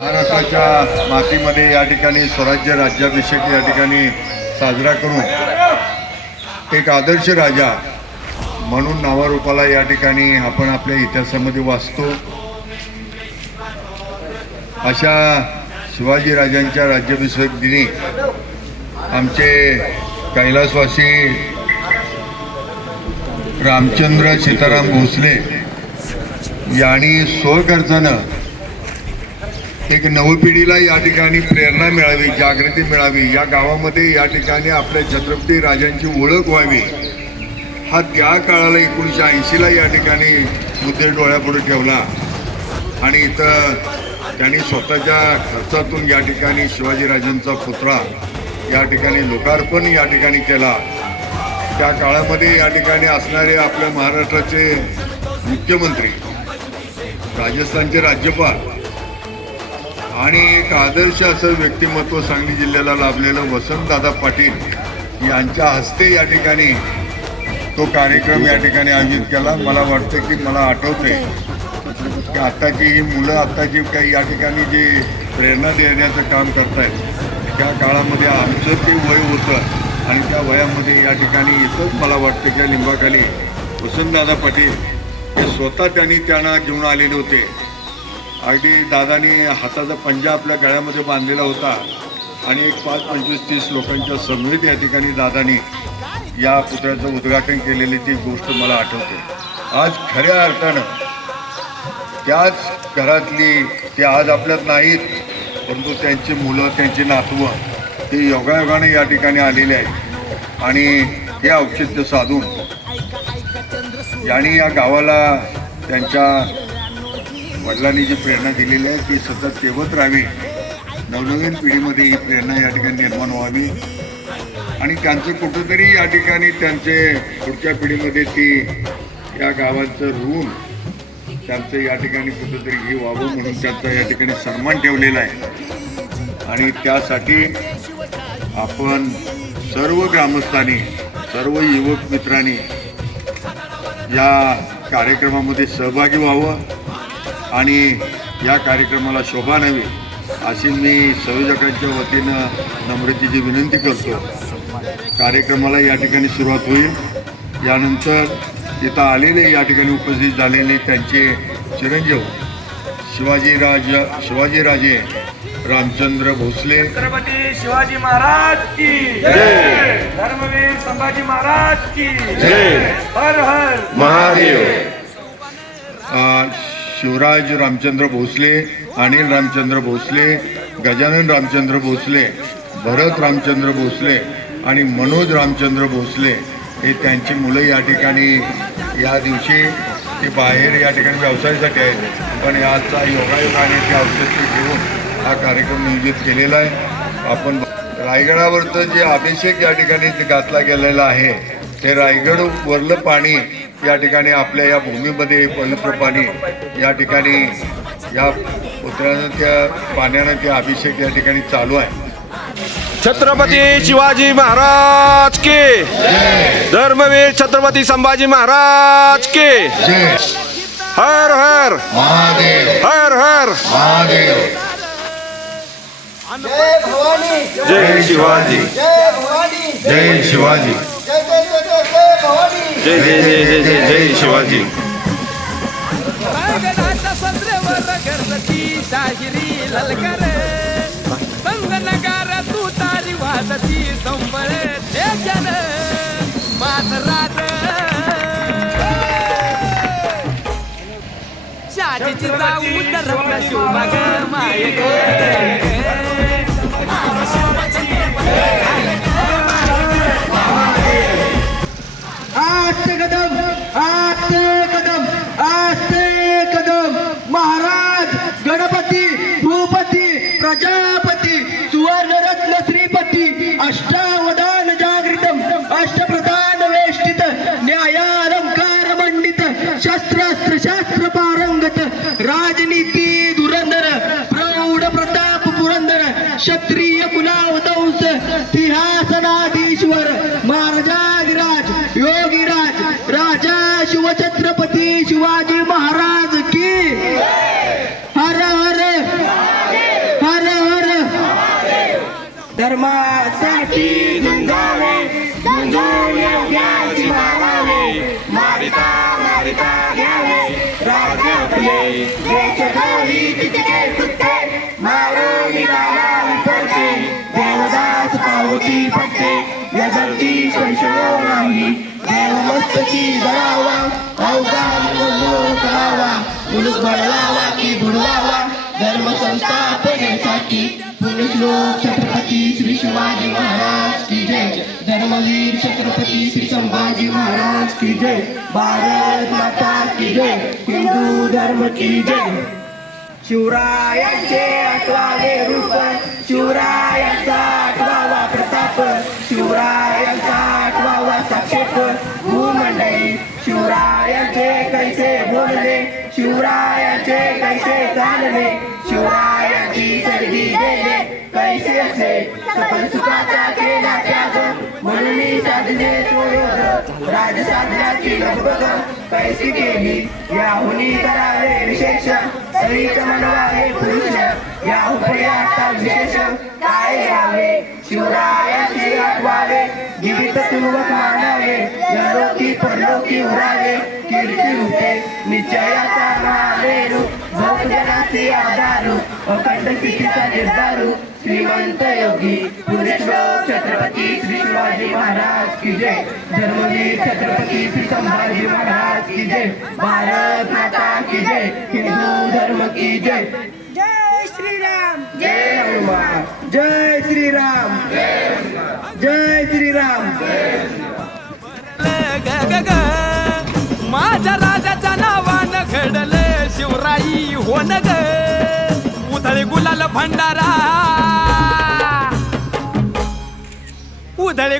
महाराष्ट्राच्या मातीमध्ये या ठिकाणी स्वराज्य राज्याभिषेक या ठिकाणी साजरा करून एक आदर्श राजा म्हणून नावारूपाला या ठिकाणी आपण आपल्या इतिहासामध्ये वाचतो. अशा शिवाजी राजांच्या राज्याभिषेक दिनी आमचे कैलासवासी रामचंद्र सीताराम भोसले यांनी स्वखर्चानं एक नवपिढीला या ठिकाणी प्रेरणा मिळावी जागृती मिळावी. या गावामध्ये या ठिकाणी आपल्या छत्रपती राजांची ओळख व्हावी. हा त्या काळाला एकोणीसशे ऐंशीला या ठिकाणी मुद्दे डोळ्यापुढे ठेवला. आणि इथं त्यांनी स्वतःच्या खर्चातून या ठिकाणी शिवाजीराजांचा पुतळा या ठिकाणी लोकार्पण या ठिकाणी केला. त्या काळामध्ये या ठिकाणी असणारे आपल्या महाराष्ट्राचे मुख्यमंत्री राजस्थानचे राज्यपाल आणि एक आदर्श असं व्यक्तिमत्व सांगली जिल्ह्याला लाभलेलं वसंतदादा पाटील यांच्या हस्ते या ठिकाणी तो कार्यक्रम या ठिकाणी आयोजित केला. मला वाटतं की मला आठवते की आत्ताची ही मुलं आत्ताची काही या ठिकाणी जे प्रेरणा देण्याचं काम करतायत त्या काळामध्ये आमचं ते वय होतं आणि त्या वयामध्ये या ठिकाणी इथंच मला वाटतं की या लिंबाखाली वसंतदादा पाटील हे स्वतः त्यांनी त्यांना घेऊन आलेले होते. अगदी दादानी हाताचा पंजा आपल्या गळ्यामध्ये बांधलेला होता आणि एक पाच पंचवीस तीस लोकांच्या समवेत या ठिकाणी दादानी या पुतळ्याचं उद्घाटन केलेली ती गोष्ट मला आठवते. आज खऱ्या अर्थानं त्याच घरातली ते आज आपल्यात नाहीत परंतु त्यांची मुलं त्यांची नातवं ते योगायोगाने या ठिकाणी आलेले आहेत. आणि हे औचित्य साधून यांनी या गावाला त्यांच्या वडिलांनी जी प्रेरणा दिलेली आहे ती सतत तेवत राहावी. नवनवीन पिढीमध्ये ही प्रेरणा या ठिकाणी निर्माण व्हावी. आणि त्यांचं कुठंतरी या ठिकाणी त्यांचे पुढच्या पिढीमध्ये ती या गावाचं ऋण त्यांचं या ठिकाणी कुठंतरी हे व्हावं म्हणून त्यांचा या ठिकाणी सन्मान ठेवलेला आहे. आणि त्यासाठी आपण सर्व ग्रामस्थांनी सर्व युवक मित्रांनी या कार्यक्रमामध्ये सहभागी व्हावं. आणि या कार्यक्रमाला शोभा नव्हे अशी मी संयोजकांच्या वतीनं नम्रतेची विनंती करतो. कार्यक्रमाला या ठिकाणी सुरुवात होईल. यानंतर तिथं आलेले या ठिकाणी उपस्थित झालेले त्यांचे चिरंजीव शिवाजीराज शिवाजीराजे रामचंद्र भोसले. छत्रपती शिवाजी महाराज की धर्मवीर संभाजी महाराज की हर हर! महादेव! शिवराज रामचंद्र भोसले अनिल रामचंद्र भोसले गजानन रामचंद्र भोसले भरत रामचंद्र भोसले आणि मनोज रामचंद्र भोसले हे त्यांची मुलं या ठिकाणी या दिवशी ते बाहेर या ठिकाणी व्यवसायासाठी आहेत. पण याचा योगायोगाने ते औषधी घेऊन हा कार्यक्रम नियोजित केलेला आहे. आपण रायगडावरचं जे अभिषेक या ठिकाणी ते घातला गेलेला आहे ते रायगडवरलं पाणी या ठिकाणी आपल्या या भूमीमध्ये पवित्र पाणी या ठिकाणी या पुतळ्यानं त्या पाण्यानं ते अभिषेक या ठिकाणी चालू आहे. छत्रपती शिवाजी महाराज के. धर्मवीर छत्रपती संभाजी महाराज के. जय. हर हर. महादेव. हर हर. महादेव. जय भवानी. जय शिवाजी. जय भवानी. जय शिवाजी जय जय जय जय जय भवानी जय जय जय जय जय जय शिवाजी. शाजीची जाऊ तर शोभा ग माय राजनीती धुरंधर प्रौढ प्रताप पुरंदर क्षत्रिय कुलाव दौस तिहासनाधीश्वर महाराजाधिराज योगीराज राजा शिवछत्रपती शिवाजी महाराज की हर हर हर हर. धर्मासाठी देवदास फसते या धरती संशय नाही देवमस्तकी जळावा अवघा मुलूक करावा मुलूक बळवावा की बुडवावा धर्म संस्थापनेसाठी पुण्यश्लोक छत्रपती श्री शिवाजी महाराज की जय धर्मवीर छत्रपती श्री संभाजी महाराज की जय भारत माता की जय हिंदू धर्म की जय। शिवरायांचे आठवावे रूप शिवराय शिवरायांचे कैसे चालले. शिवरायांची सर्दी गेले. कैसे असे सफल सुखाचा केला त्याग. म्हणून साधने तो योग राज साधण्याची लगबग. कैसी केली याहुनी करावे विशेष. तरीच मनवावे पुरुष. याहू आता विशेष. काय यावे? शिवरायाचे आठवावे जीवित तुरुवत मानावे. यलोकी परलोकी उरावे. कीर्ती रूपे निश्चयाचा महामेरू भक्तजनाचे आधारू. अखंड स्थितीचा निर्धारू. श्रीमंत योगी पुरेश्वर छत्रपती श्री शिवाजी महाराज की जय. धर्मवीर छत्रपती श्री संभाजी महाराज की जय. भारत माता की जय. हिंदू धर्म की जय. जय श्रीराम जय हनुमान. जय श्रीराम. जय श्रीराम. माझ्या राजाच्या नावानं घडले शिवराई ग उधळे गुलाल भंडारा. उधळे